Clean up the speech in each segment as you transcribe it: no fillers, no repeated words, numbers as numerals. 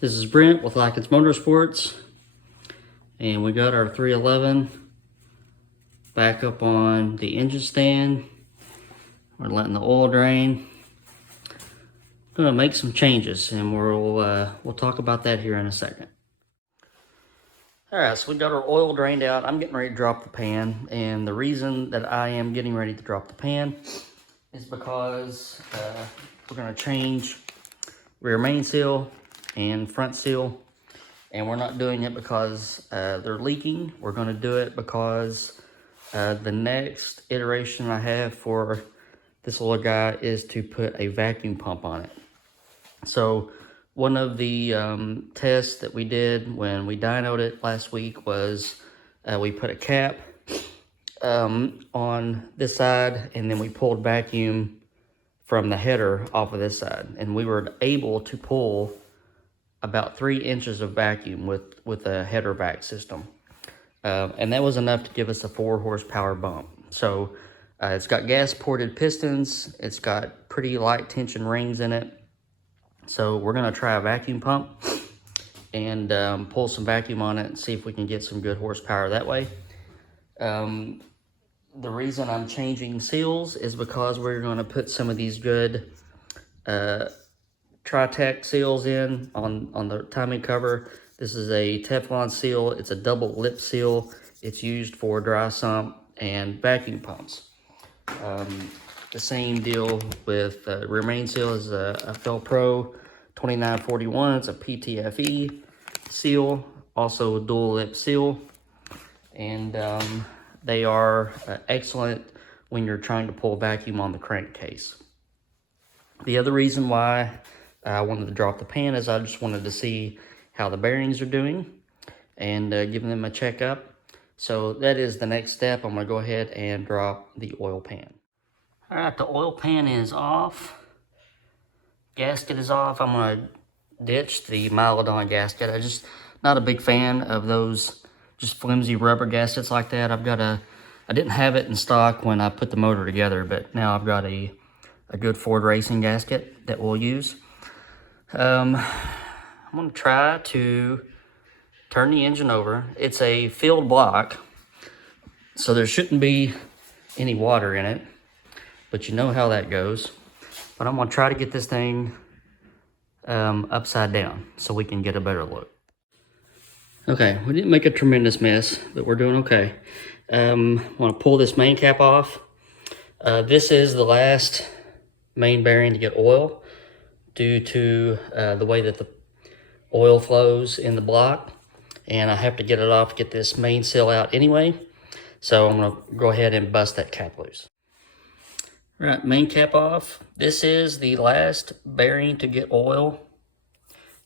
This is Brent with Lykins Motorsports, and we got our 311 back up on the engine stand. We're letting the oil drain. Gonna make some changes, and we'll talk about that here in a second. All right, so we got our oil drained out. I'm getting ready to drop the pan, and the reason that I am getting ready to drop the pan is because we're gonna change rear main seal and front seal, and we're not doing it because they're leaking. We're going to do it because the next iteration I have for this little guy is to put a vacuum pump on it. So one of the tests that we did when we dynoed it last week was we put a cap on this side, and then we pulled vacuum from the header off of this side, and we were able to pull about 3 inches of vacuum with a header vac system. And that was enough to give us a 4 horsepower bump. So it's got gas ported pistons. It's got pretty light tension rings in it. So we're gonna try a vacuum pump and pull some vacuum on it and see if we can get some good horsepower that way. The reason I'm changing seals is because we're gonna put some of these good Tri-Tech seals in on the timing cover. This is a Teflon seal. It's a double lip seal. It's used for dry sump and vacuum pumps. The same deal with rear main seal is a Fel Pro 2941. It's a PTFE seal, also a dual lip seal, and they are excellent when you're trying to pull vacuum on the crankcase. The other reason why I wanted to drop the pan is I just wanted to see how the bearings are doing and give them a checkup. So that is the next step. I'm going to go ahead and drop the oil pan. All right, the oil pan is off. Gasket is off. I'm going to ditch the Mylodon gasket. I'm just not a big fan of those just flimsy rubber gaskets like that. I didn't have it in stock when I put the motor together, but now I've got a good Ford racing gasket that we'll use. I'm going to try to turn the engine over. It's a filled block, so there shouldn't be any water in it, but you know how that goes. But I'm going to try to get this thing upside down so we can get a better look. Okay, we didn't make a tremendous mess, but we're doing okay. I want to pull this main cap off. This is the last main bearing to get oil due to the way that the oil flows in the block, and I have to get it off to get this main seal out anyway. So I'm going to go ahead and bust that cap loose. All right, main cap off. This is the last bearing to get oil.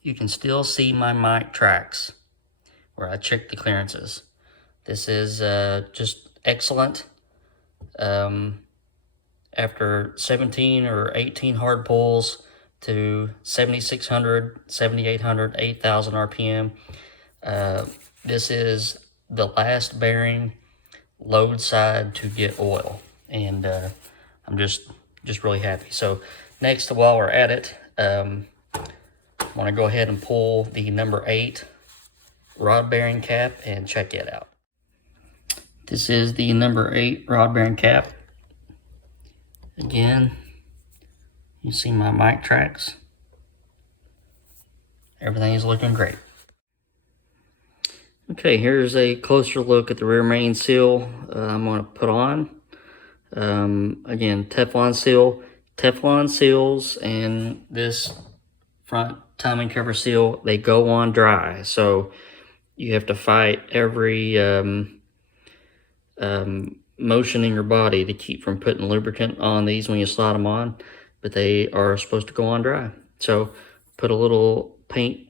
You can still see my mic tracks where I checked the clearances. This is just excellent. After 17 or 18 hard pulls to 7,600, 7,800, 8,000 RPM, this is the last bearing load side to get oil, and I'm just really happy. So next, while we're at it, I want to go ahead and pull the number 8 rod bearing cap and check it out. This is the number 8 rod bearing cap. Again, you see my mic tracks. Everything is looking great. Okay, here's a closer look at the rear main seal I'm going to put on. Again, Teflon seal. Teflon seals and this front timing cover seal, they go on dry. So you have to fight every motion in your body to keep from putting lubricant on these when you slide them on, but they are supposed to go on dry. So put a little paint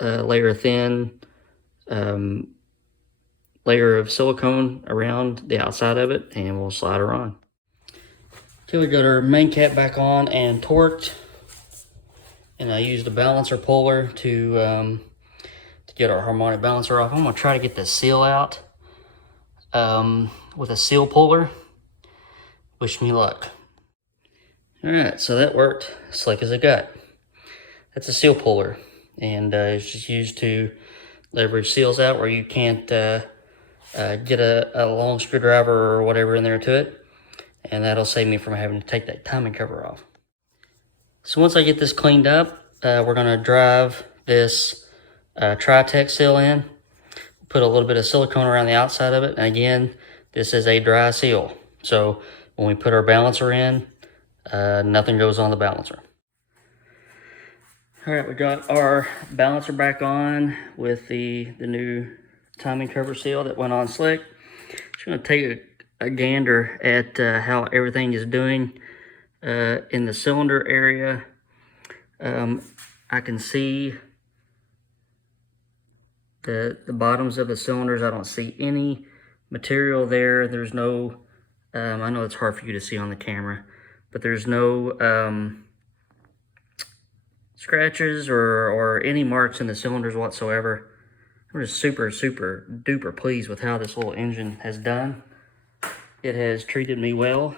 layer thin layer of silicone around the outside of it, and we'll slide her on. Okay, we got our main cap back on and torqued, and I used a balancer puller to get our harmonic balancer off. I'm gonna try to get the seal out with a seal puller. Wish me luck. All right, so that worked slick as it got. That's a seal puller. and it's just used to leverage seals out where you can't get a long screwdriver or whatever in there to it, and that'll save me from having to take that timing cover off. So once I get this cleaned up, we're going to drive this Tri-Tech seal in, put a little bit of silicone around the outside of it, and again, this is a dry seal, so when we put our balancer in, nothing goes on the balancer. All right, we got our balancer back on with the new timing cover seal that went on slick. Just gonna take a gander at how everything is doing in the cylinder area. I can see the bottoms of the cylinders. I don't see any material there. There's no, I know it's hard for you to see on the camera, but there's no scratches or any marks in the cylinders whatsoever. I'm just super duper pleased with how this little engine has done. It has treated me well.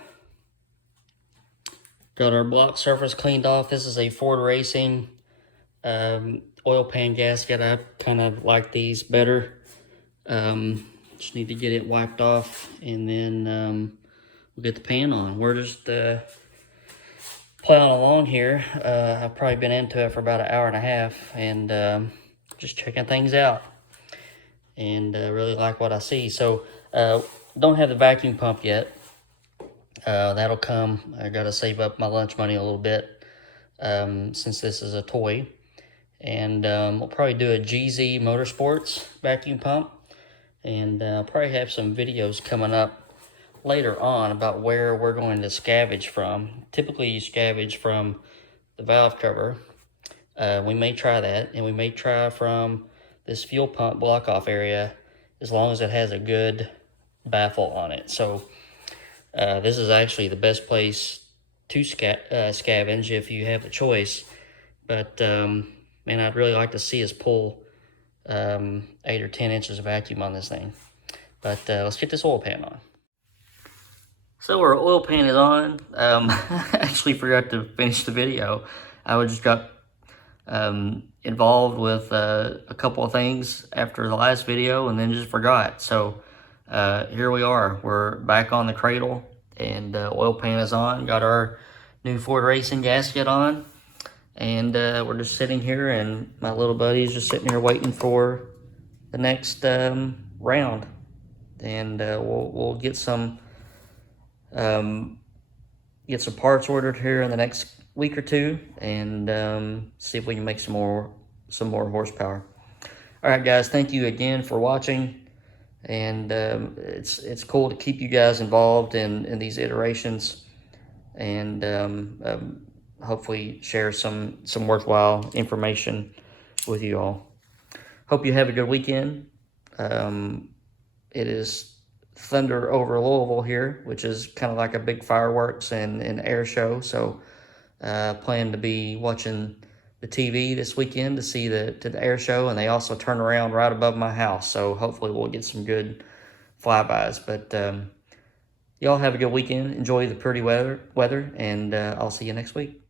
Got our block surface cleaned off. This is a Ford Racing oil pan gasket. I kind of like these better. Just need to get it wiped off, and then we'll get the pan on. We're just plowing along here. I've probably been into it for about an hour and a half, and just checking things out, and really like what I see. So don't have the vacuum pump yet. That'll come. I gotta save up my lunch money a little bit since this is a toy, and we'll probably do a GZ Motorsports vacuum pump, and I'll probably have some videos coming up later on about where we're going to scavenge from. Typically you scavenge from the valve cover. We may try that, and we may try from this fuel pump block off area, as long as it has a good baffle on it. So this is actually the best place to scavenge if you have the choice. But man, I'd really like to see us pull 8 or 10 inches of vacuum on this thing. But let's get this oil pan on. So our oil pan is on. I actually forgot to finish the video. I just got involved with a couple of things after the last video, and then just forgot. So here we are. We're back on the cradle, and oil pan is on. Got our new Ford Racing gasket on, and we're just sitting here, and my little buddy's just sitting here waiting for the next round, and we'll get some parts ordered here in the next week or two, and see if we can make some more horsepower. All right, guys, thank you again for watching, and it's cool to keep you guys involved in these iterations, and hopefully share some worthwhile information with you all. Hope you have a good weekend. It is thunder over Louisville here, which is kind of like a big fireworks and air show. So plan to be watching the TV this weekend to see the air show, and they also turn around right above my house. So hopefully we'll get some good flybys. But y'all have a good weekend. Enjoy the pretty weather, and I'll see you next week.